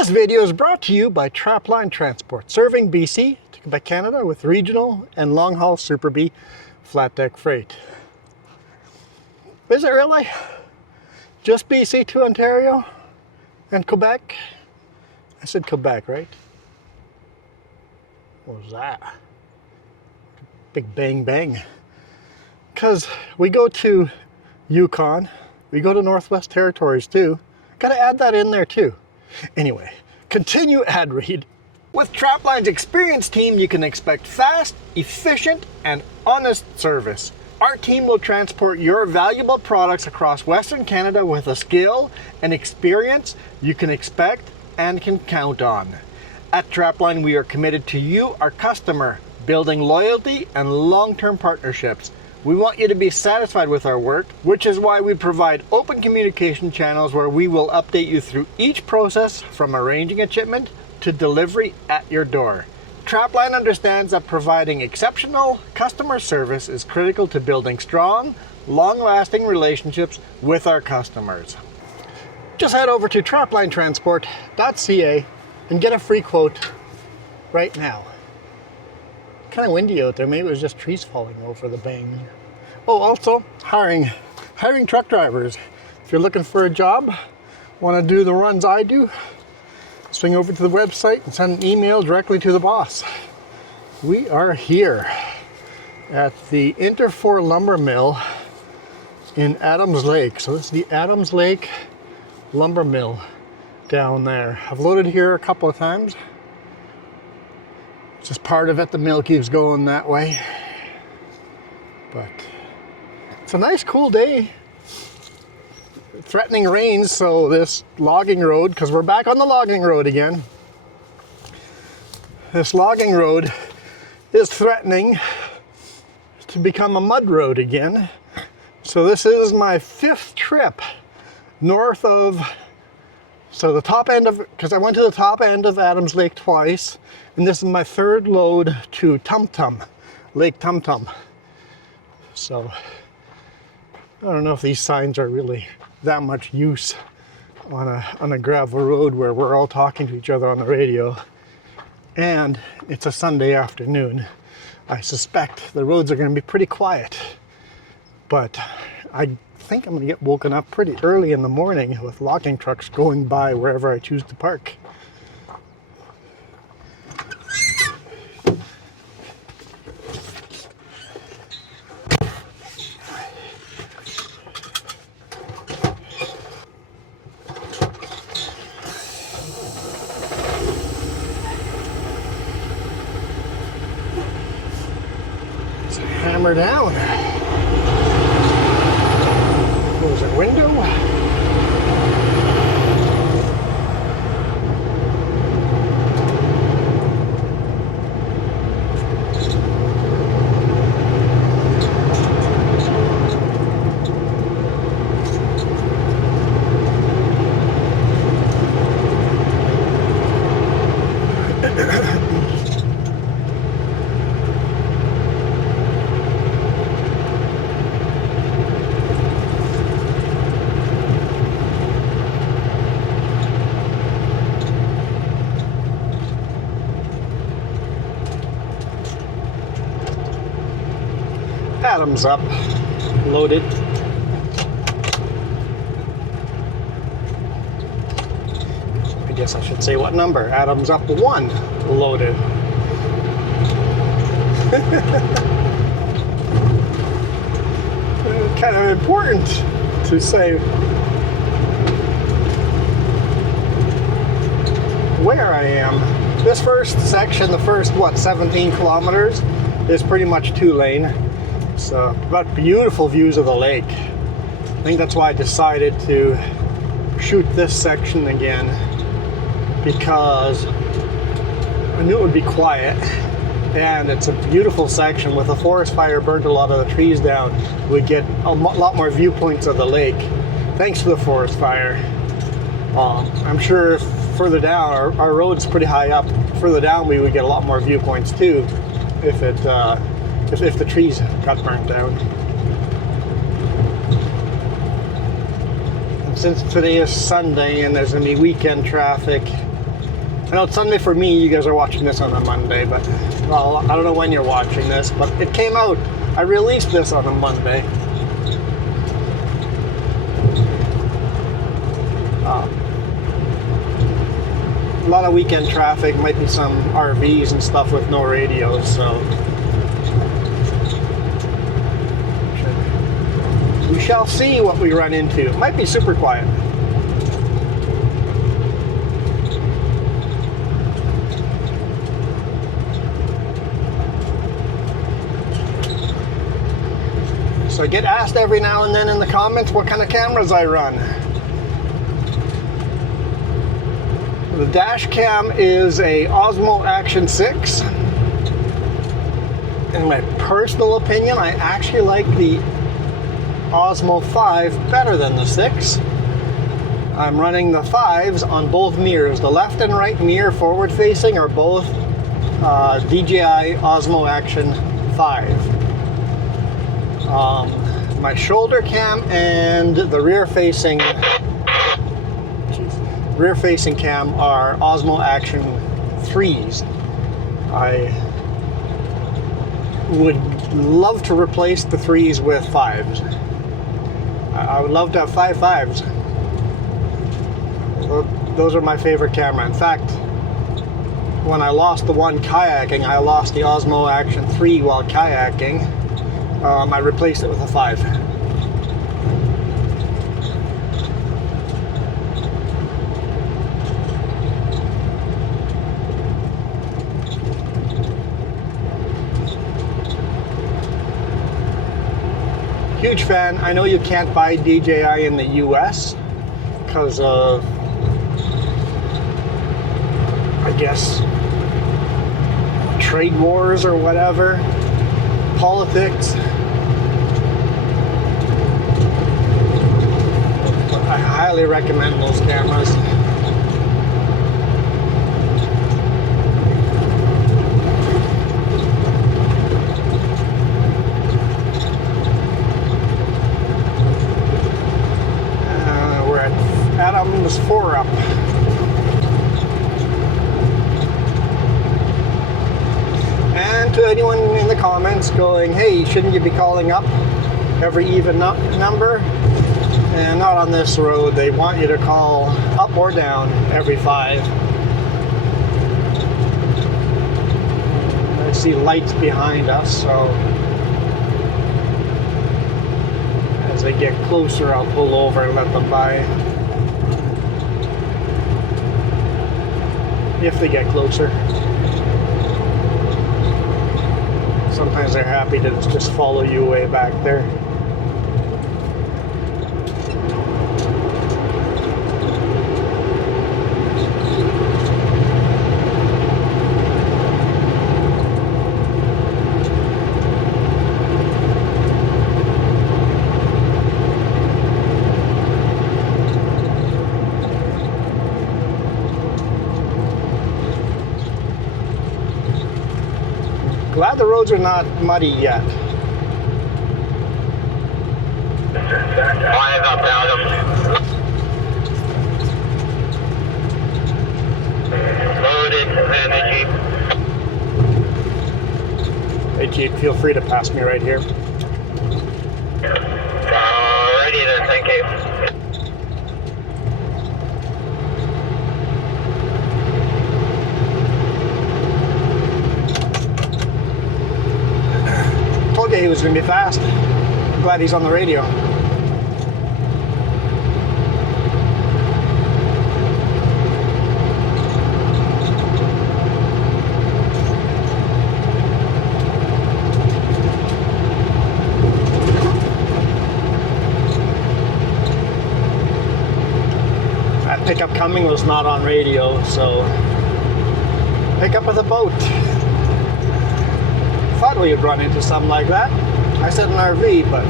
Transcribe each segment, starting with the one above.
This video is brought to you by Trapline Transport, serving BC to Quebec, Canada with regional and long-haul Super B flat deck freight. Is it really? Just BC to Ontario and Quebec? I said Quebec, right? What was that? Big bang bang. Because we go to Yukon, we go to Northwest Territories too. Gotta add that in there too. Anyway, continue ad read. With Trapline's experienced team, you can expect fast, efficient, and honest service. Our team will transport your valuable products across Western Canada with a skill and experience you can expect and can count on. At Trapline, we are committed to you, our customer, building loyalty and long-term partnerships. We want you to be satisfied with our work, which is why we provide open communication channels where we will update you through each process from arranging a shipment to delivery at your door. Trapline understands that providing exceptional customer service is critical to building strong, long-lasting relationships with our customers. Just head over to traplineTransport.ca and get a free quote right now. Kind of windy out there. Maybe it was just trees falling over the bang. Oh, also hiring truck drivers. If you're looking for a job, want to do the runs I do, swing over to the website and send an email directly to the boss. We are here at the Interfor Lumber Mill in Adams Lake. So this is the Adams Lake Lumber Mill down there. I've loaded here a couple of times. It's just part of it, the mill keeps going that way. But it's a nice cool day. Threatening rains, so this logging road, because we're back on the logging road again. This logging road is threatening to become a mud road again. So this is my 5th trip north of, so the top end of, because I went to the top end of Adams Lake twice, and this is my 3rd load to Tum Tum, Lake Tum Tum. So I don't know if these signs are really that much use on a gravel road where we're all talking to each other on the radio, and it's a Sunday afternoon. I suspect the roads are going to be pretty quiet, but I think I'm going to get woken up pretty early in the morning with logging trucks going by wherever I choose to park. Hammer down. Close our window. Adams up, loaded. I guess I should say what number. Adams up 1, loaded. Kind of important to say where I am. This first section, the first, 17 kilometers, is pretty much 2-lane. So, but beautiful views of the lake. I think that's why I decided to shoot this section again, because I knew it would be quiet, and it's a beautiful section. With a forest fire burned a lot of the trees down, we get a lot more viewpoints of the lake thanks to the forest fire. I'm sure further down, our road's pretty high up, further down we would get a lot more viewpoints too if the trees got burnt down. And since today is Sunday and there's going to be weekend traffic, I know it's Sunday for me, you guys are watching this on a Monday, but, well, I don't know when you're watching this, but it came out. I released this on a Monday. A lot of weekend traffic, might be some RVs and stuff with no radios, so we shall see what we run into. It might be super quiet. So I get asked every now and then in the comments what kind of cameras I run. The dash cam is a OSMO Action 6. In my personal opinion, I actually like the OSMO 5 better than the 6. I'm running the 5s on both mirrors. The left and right mirror forward facing are both DJI OSMO Action 5. My shoulder cam and the rear facing cam are OSMO Action 3s. I would love to replace the 3s with 5s. I would love to have 5 5s. Those are my favorite camera. In fact, when I lost the one kayaking, I lost the OSMO Action 3 while kayaking. I replaced it with a 5. Huge fan. I know you can't buy DJI in the US because of, I guess, trade wars or whatever, politics. But I highly recommend those cameras. Adams 4 up. And to anyone in the comments going, hey, shouldn't you be calling up every even number? And not on this road. They want you to call up or down every 5. I see lights behind us, so as they get closer, I'll pull over and let them by. If they get closer. Sometimes they're happy to just follow you way back there. Glad the roads are not muddy yet. Five up, Adam. Loaded and the Jeep. Hey Jeep, feel free to pass me right here. Alrighty then, thank you. Told you he was going to be fast. I'm glad he's on the radio. That pickup coming was not on radio, so pick up with a boat. Thought we would run into something like that. I said an RV, but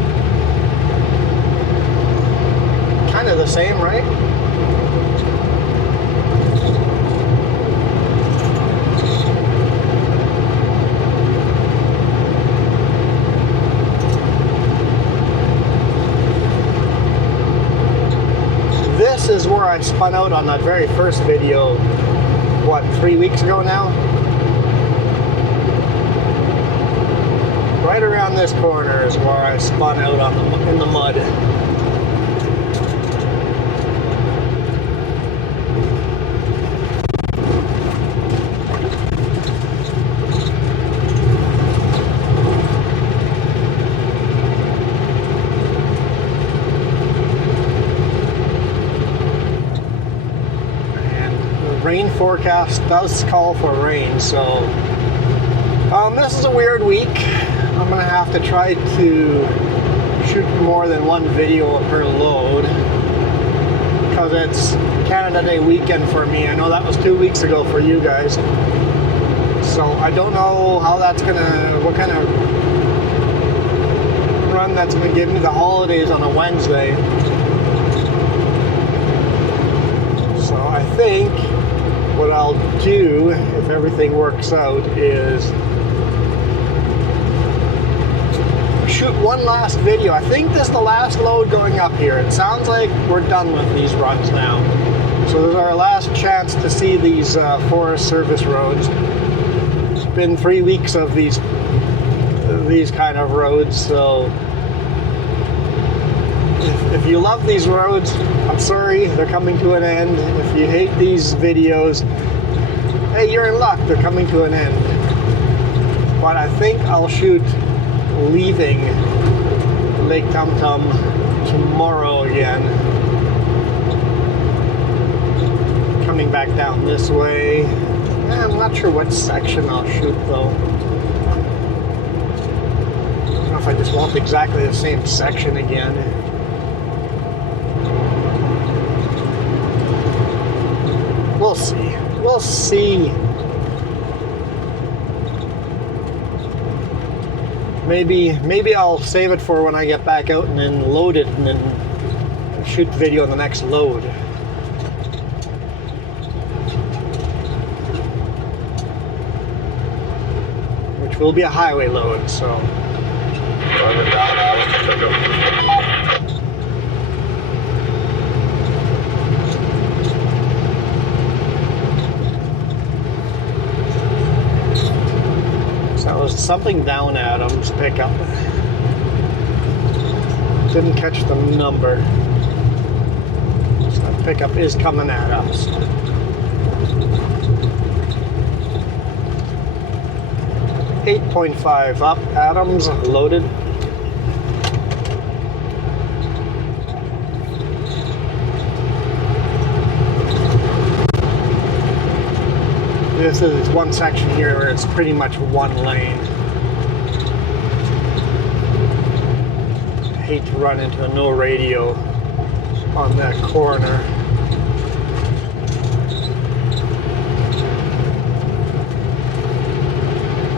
kind of the same, right? This is where I spun out on that very first video what, 3 weeks ago now? Right around this corner is where I spun out in the mud. Rain forecast does call for rain, so this is a weird week. I'm gonna have to try to shoot more than one video per load because it's Canada Day weekend for me. I know that was 2 weeks ago for you guys, so I don't know how that's what kind of run that's gonna give me the holidays on a Wednesday. So I think what I'll do, if everything works out, is shoot one last video. I think this is the last load going up here. It sounds like we're done with these runs now. So this is our last chance to see these Forest Service roads. It's been 3 weeks of these kind of roads, so if you love these roads, I'm sorry, they're coming to an end. If you hate these videos, hey, you're in luck, they're coming to an end. But I think I'll shoot leaving Lake Tum Tum tomorrow again. Coming back down this way. I'm not sure what section I'll shoot though. I don't know if I just want exactly the same section again. We'll see. We'll see. Maybe I'll save it for when I get back out and then load it and then shoot the video on the next load. Which will be a highway load, so. Something down Adams pickup. Didn't catch the number. So that pickup is coming at us. .5 up, Adams loaded. This is one section here where it's pretty much one lane. I hate to run into a no radio on that corner.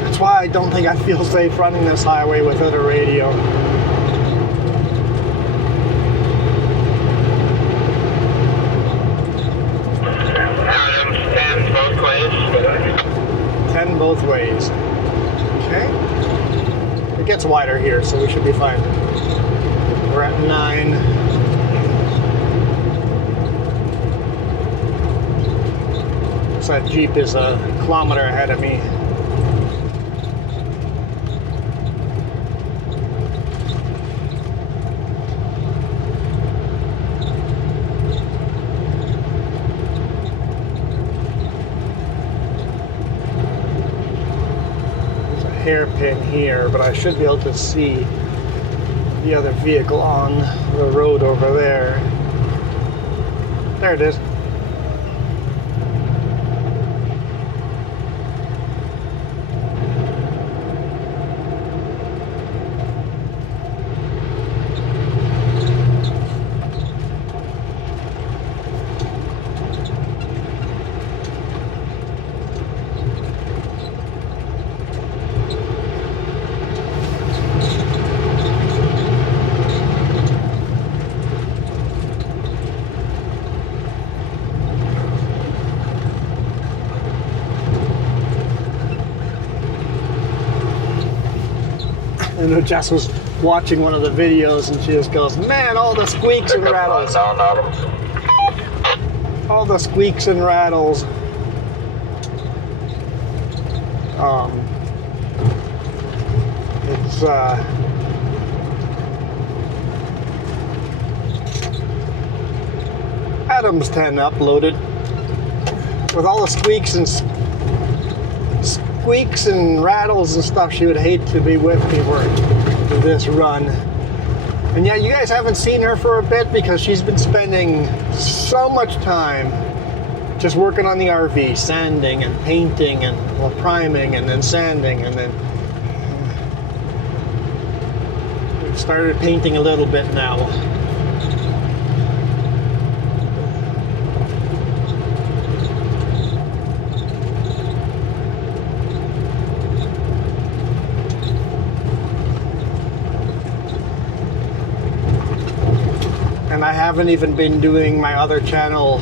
That's why I don't think I feel safe running this highway without a radio. Adams, 10 both ways. 10 both ways. Okay. It gets wider here, so we should be fine. We're at 9. So that Jeep is a kilometer ahead of me. There's a hairpin here, but I should be able to see the other vehicle on the road over there. There it is. I know Jess was watching one of the videos and she just goes, man, all the squeaks and rattles. All the squeaks and rattles. It's Adam's 10 uploaded with all the squeaks and rattles and stuff. She would hate to be with me for this run. And yeah, you guys haven't seen her for a bit because she's been spending so much time just working on the RV, sanding and painting and priming and then sanding, and then we've started painting a little bit now. And I haven't even been doing my other channel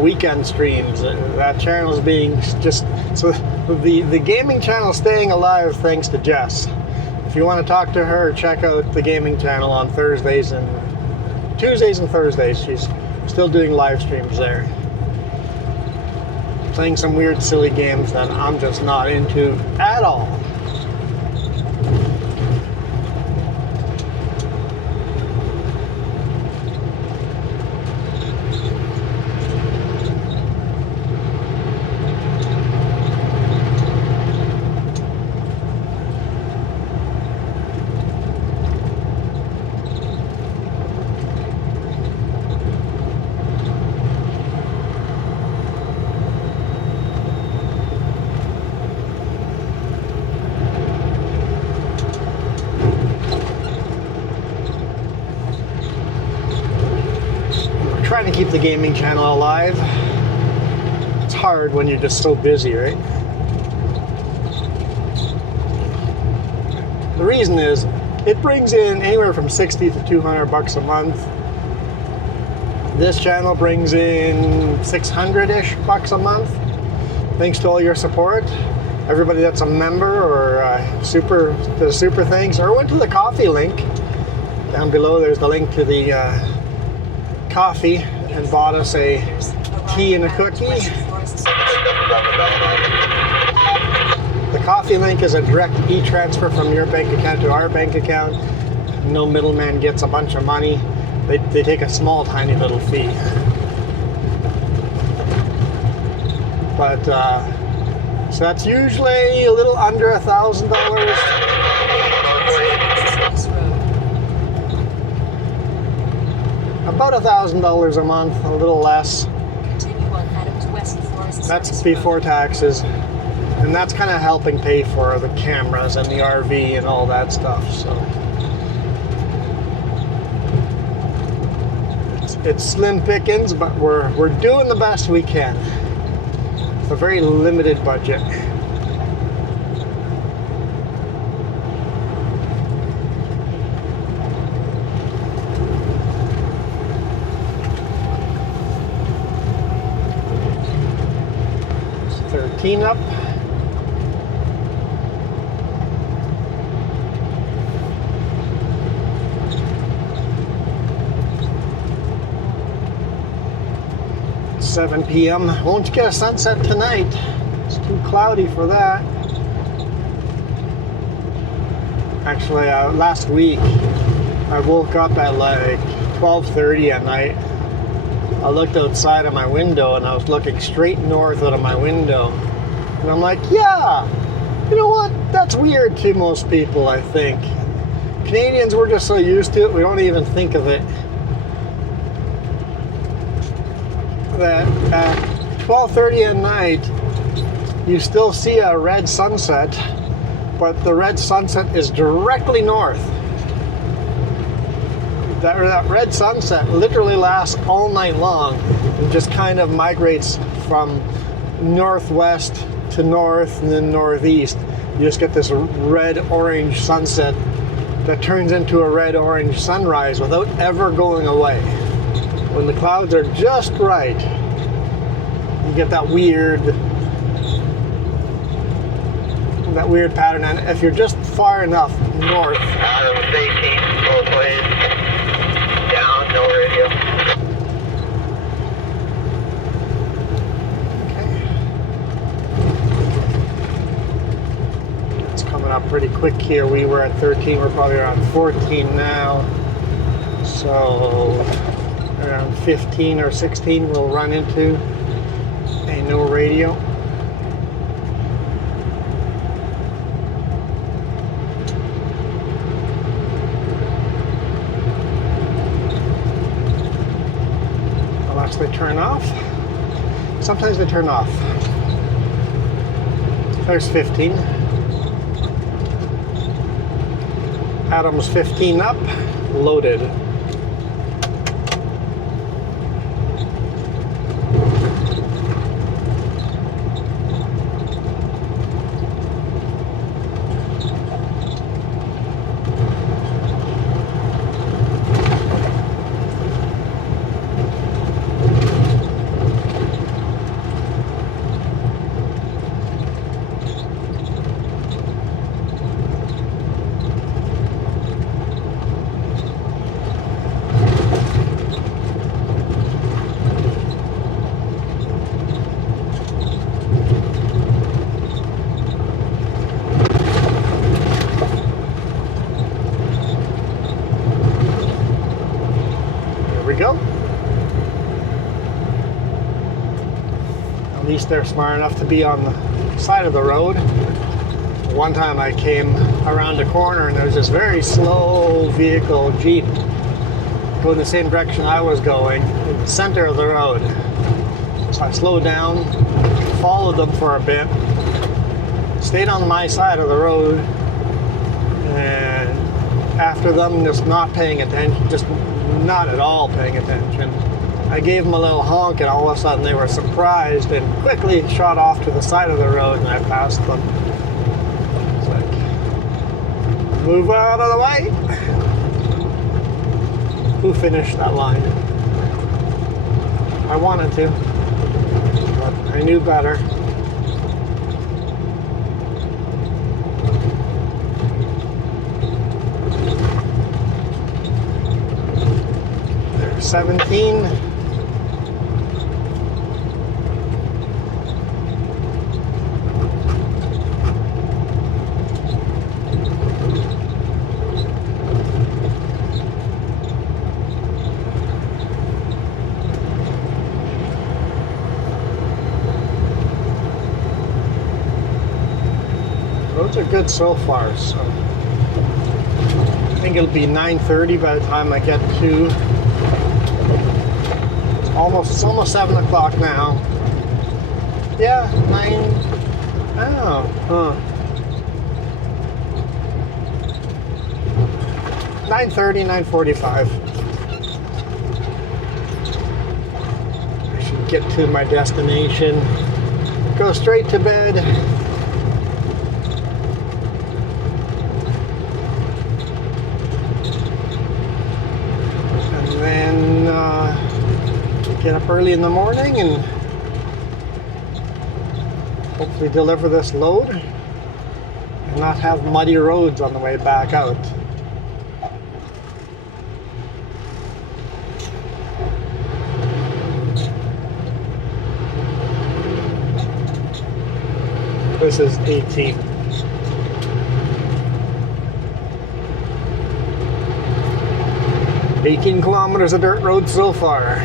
weekend streams. That channel is being just so the gaming channel is staying alive thanks to Jess. If you want to talk to her, check out the gaming channel on Tuesdays and Thursdays. She's still doing live streams there, playing some weird silly games that I'm just not into at all. Trying to keep the gaming channel alive. It's hard when you're just so busy, right? The reason is it brings in anywhere from 60 to 200 bucks a month. This channel brings in 600-ish bucks a month. Thanks to all your support. Everybody that's a member or super thanks, or went to the coffee link down below. There's the link to the coffee and bought us a tea and a cookie. The coffee link is a direct e-transfer from your bank account to our bank account. No middleman gets a bunch of money. They take a small, tiny little fee. But so that's usually a little under $1,000. About $1,000 a month, a little less. That's before taxes, and that's kind of helping pay for the cameras and the RV and all that stuff. So it's slim pickings, but we're doing the best we can. It's a very limited budget. Up. It's 7 p.m. Won't get a sunset tonight. It's too cloudy for that. Actually, last week I woke up at like 12:30 at night. I looked outside of my window and I was looking straight north out of my window. And I'm like, yeah, you know what? That's weird to most people, I think. Canadians, we're just so used to it, we don't even think of it. That at 12:30 at night, you still see a red sunset, but the red sunset is directly north. That red sunset literally lasts all night long and just kind of migrates from northwest to north and then northeast. You just get this red-orange sunset that turns into a red-orange sunrise without ever going away. When the clouds are just right, you get that weird pattern. And if you're just far enough north, Adams 18, both ways. Down, no radio. quick here. We were at 13, we're probably around 14 now. So around 15 or 16 we'll run into a no radio. Unless they turn off. Sometimes they turn off. There's 15. Adam's 15 up, loaded. Go. At least they're smart enough to be on the side of the road. One time I came around a corner and there was this very slow vehicle, Jeep, going the same direction I was going, in the center of the road. So I slowed down, followed them for a bit, stayed on my side of the road, and after them just not paying attention, just not at all paying attention, I gave them a little honk and all of a sudden they were surprised and quickly shot off to the side of the road and I passed them. It's like, move out of the way. Who finished that line? I wanted to, but I knew better. There's 17. Roads are good so far, so I think it'll be 9:30 by the time I get to. It's almost 7 o'clock now. Yeah, 9. Oh, huh. 9:30, 9:45. I should get to my destination. Go straight to bed. And then get up early in the morning and hopefully deliver this load and not have muddy roads on the way back out. This is 18. "18 kilometers of dirt road so far."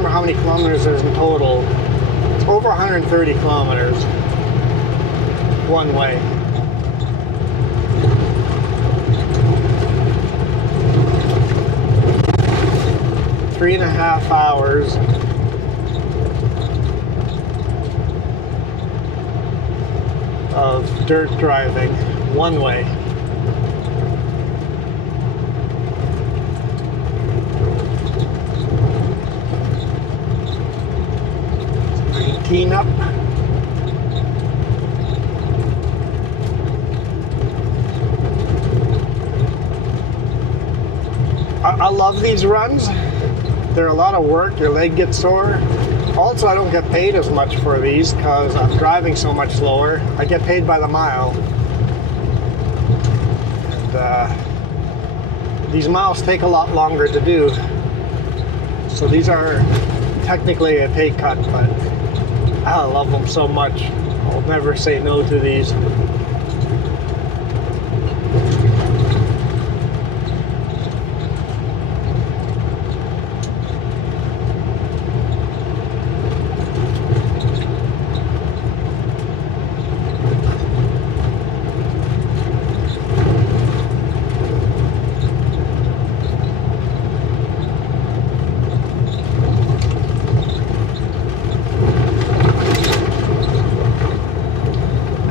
How many kilometers there's in total. It's over 130 kilometers one way. Three and a half hours of dirt driving one way. I love these runs. They're a lot of work. Your leg gets sore. Also, I don't get paid as much for these because I'm driving so much slower. I get paid by the mile. And these miles take a lot longer to do. So these are technically a pay cut, but I love them so much. I'll never say no to these.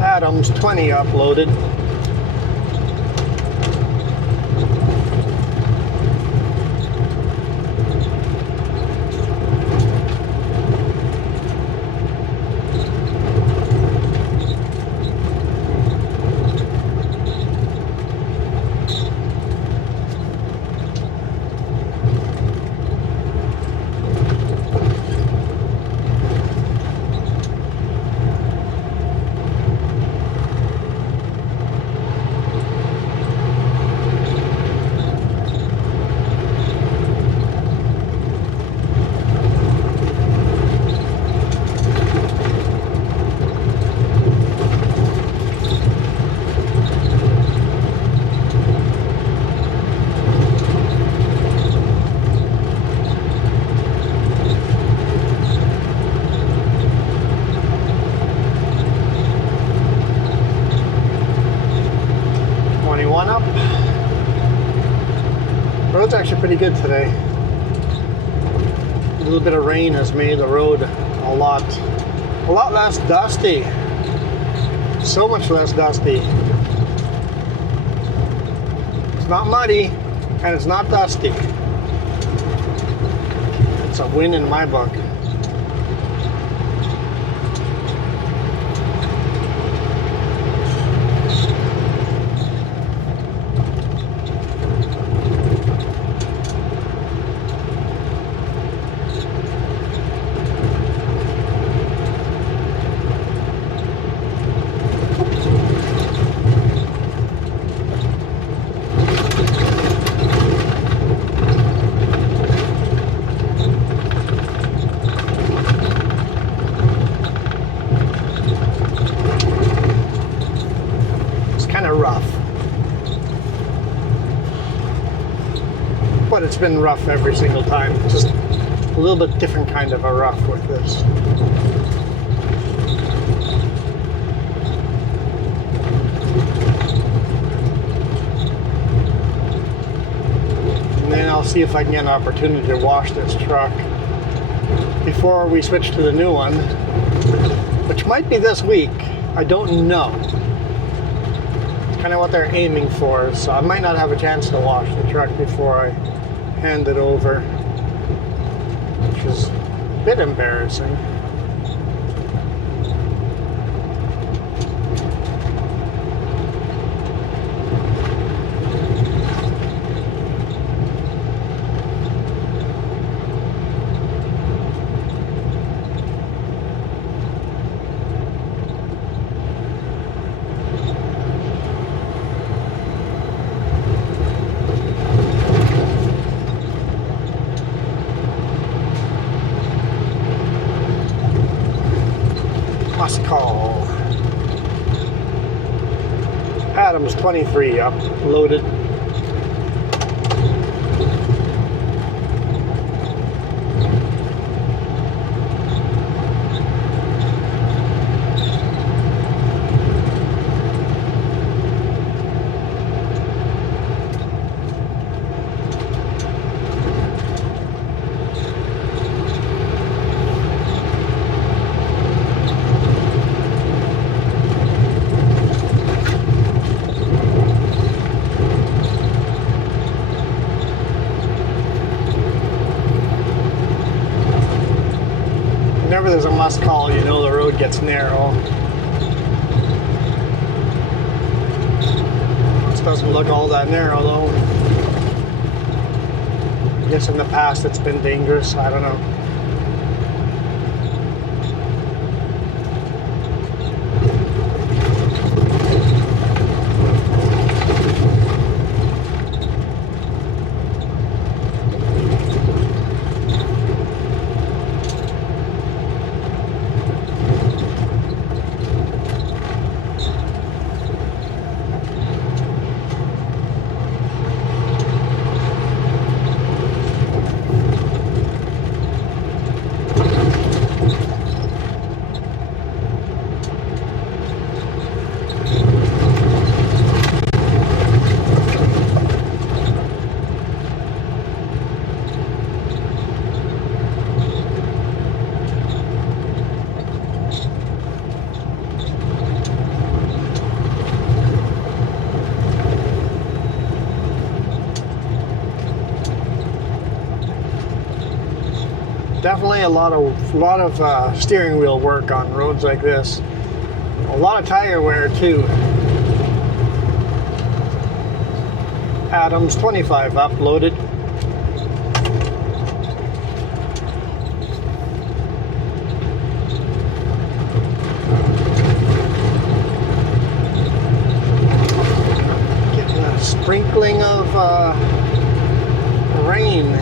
Adams 20 uploaded. Road's actually pretty good today. A little bit of rain has made the road a lot less dusty. So much less dusty. It's not muddy and it's not dusty. It's a win in my book. But it's been rough every single time. Just a little bit different kind of a rough with this. And then I'll see if I can get an opportunity to wash this truck before we switch to the new one, which might be this week. I don't know. Kind of what they're aiming for, so I might not have a chance to wash the truck before I hand it over, which is a bit embarrassing. Must call. Adams 23 uploaded. Whenever there's a must call, you know the road gets narrow. This doesn't look all that narrow though. I guess in the past it's been dangerous. I don't know. Definitely a lot of steering wheel work on roads like this. A lot of tire wear too. Adams 25 uploaded. Getting a sprinkling of rain.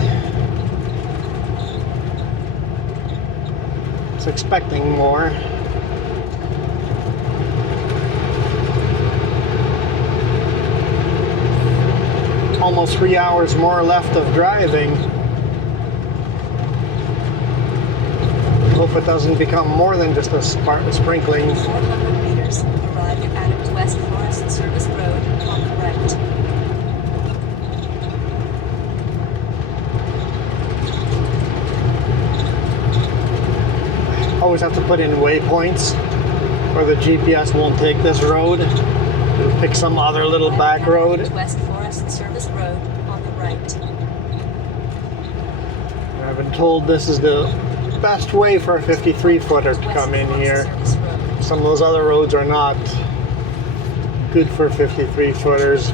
Expecting more. Almost 3 hours more left of driving. Hope it doesn't become more than just a sprinkling. 400 meters. Arrive at Adams West Forest Service Road on the right. Always have to put in waypoints or the GPS won't take this road. It'll pick some other little back road. West Forest Service Road on the right. And I've been told this is the best way for a 53 footer to come in here. Some of those other roads are not good for 53 footers.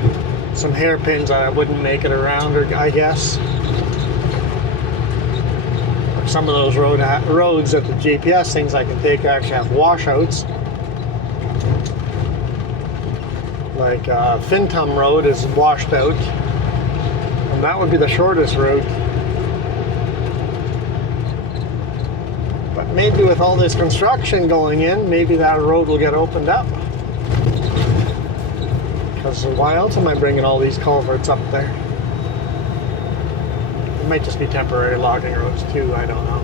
Some hairpins I wouldn't make it around, or I guess. Some of those roads that the GPS things I can take actually have washouts. Like Fintum Road is washed out, and that would be the shortest route. But maybe with all this construction going in, maybe that road will get opened up. Because why else am I bringing all these culverts up there? It might just be temporary logging roads too, I don't know.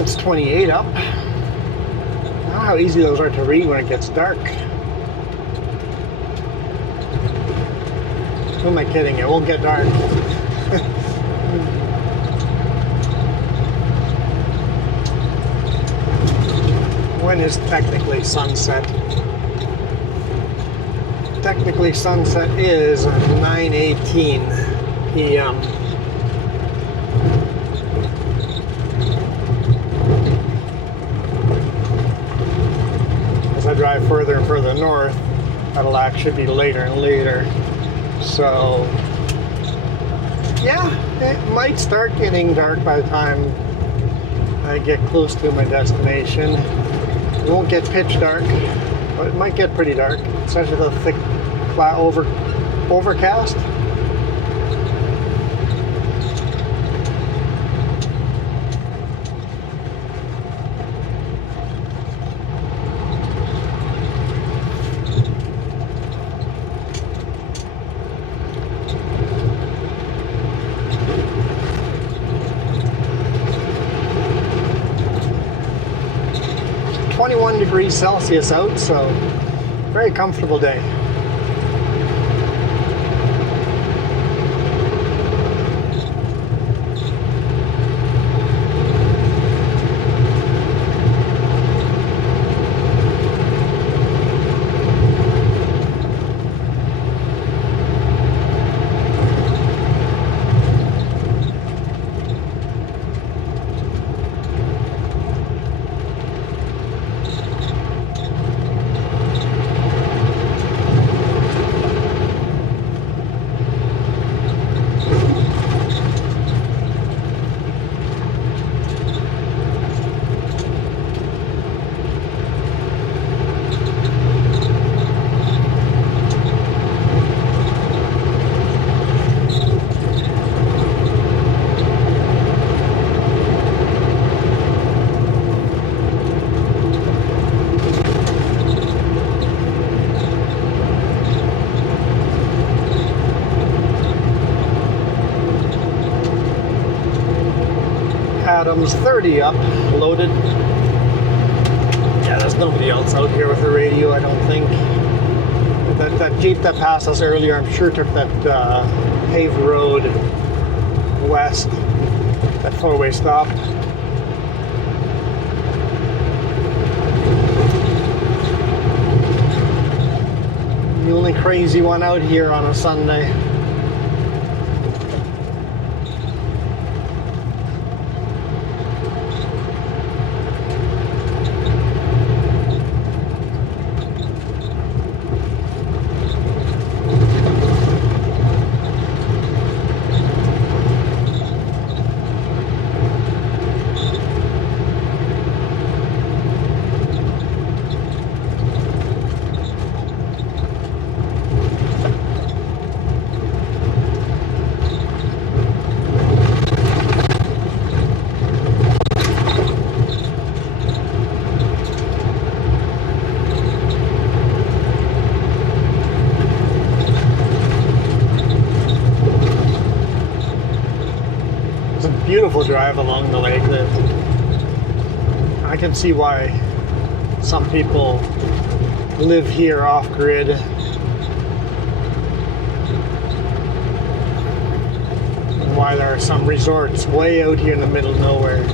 It's 28 up. I don't know how easy those are to read when it gets dark. Who am I kidding? It won't get dark. When is technically sunset? Technically sunset is 9:18 p.m. drive further and further north, that'll actually be later and later. So yeah, it might start getting dark by the time I get close to my destination. It won't get pitch dark, but it might get pretty dark, especially the thick overcast. It's 21 degrees Celsius out, so very comfortable day. Adams 30 up, loaded. Yeah, there's nobody else out here with a radio, I don't think. That Jeep that passed us earlier, I'm sure took that paved road west, that four-way stop. The only crazy one out here on a Sunday. Beautiful drive along the lake. I can see why some people live here off-grid. And why there are some resorts way out here in the middle of nowhere.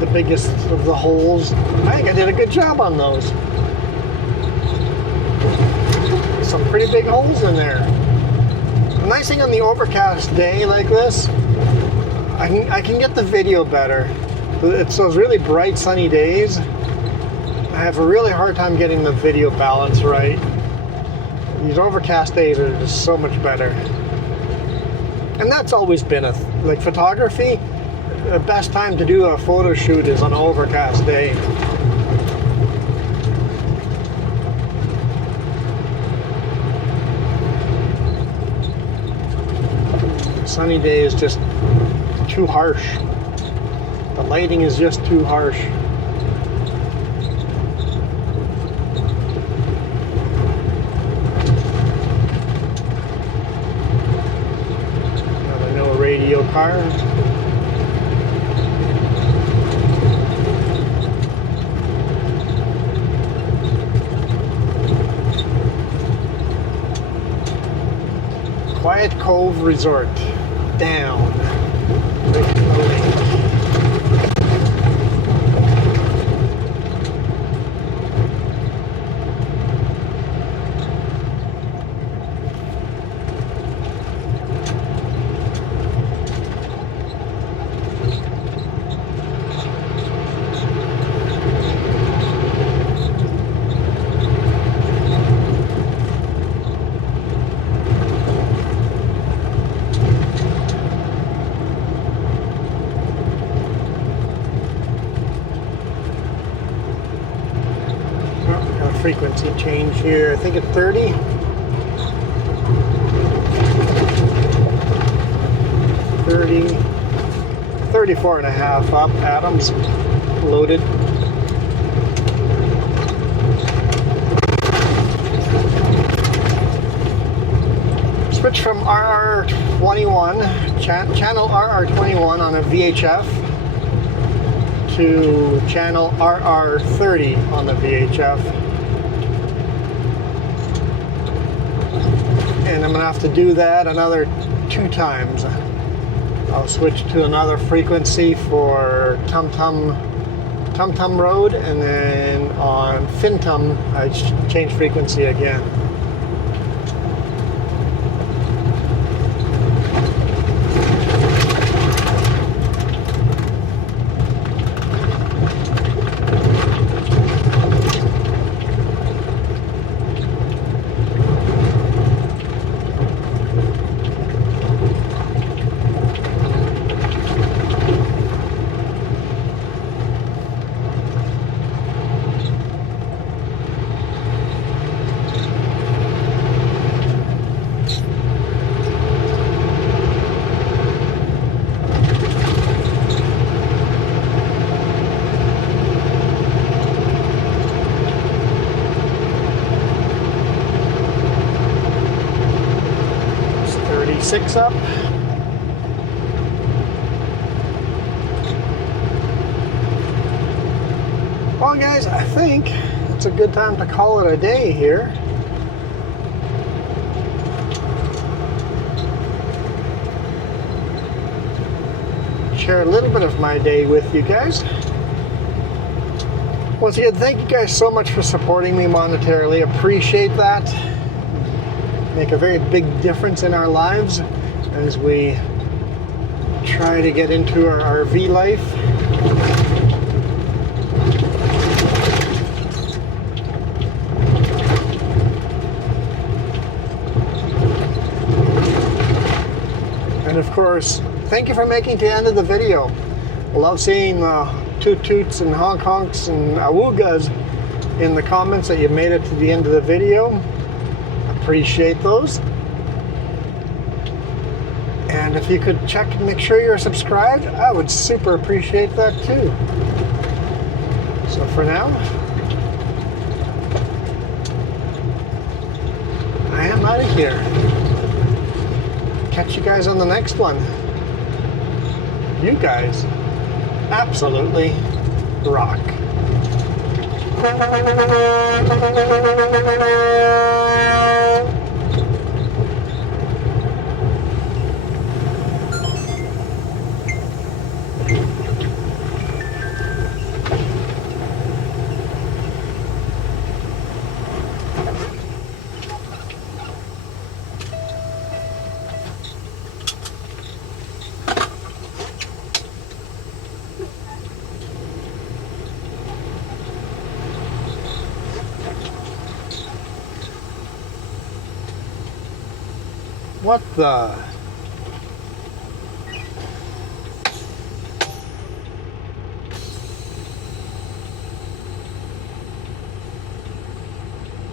The biggest of the holes. I think I did a good job on those. Some pretty big holes in there. The nice thing on the overcast day like this, I can get the video better. It's those really bright sunny days. I have a really hard time getting the video balance right. These overcast days are just so much better. And that's always been like photography, the best time to do a photo shoot is on an overcast day. Sunny day is just too harsh. The lighting is just too harsh. Another no radio car. Quiet Cove Resort. Down. Frequency change here. I think it's 30. 30. 34 and a half up. Adams loaded. Switch from RR21, channel RR21 on a VHF to channel RR30 on the VHF. And I'm gonna have to do that another 2 times. I'll switch to another frequency for Tum Tum Road, and then on Fintum I change frequency again. Six up. Well, guys, I think it's a good time to call it a day here. Share a little bit of my day with you guys. Once again, thank you guys so much for supporting me monetarily. Appreciate that. Make a very big difference in our lives as we try to get into our RV life. And of course, thank you for making it to the end of the video. I love seeing toot toots and honk honks and awoogas in the comments that you made it to the end of the video. Appreciate those. And if you could check and make sure you're subscribed, I would super appreciate that too. So for now, I am out of here. Catch you guys on the next one. You guys absolutely rock. What the?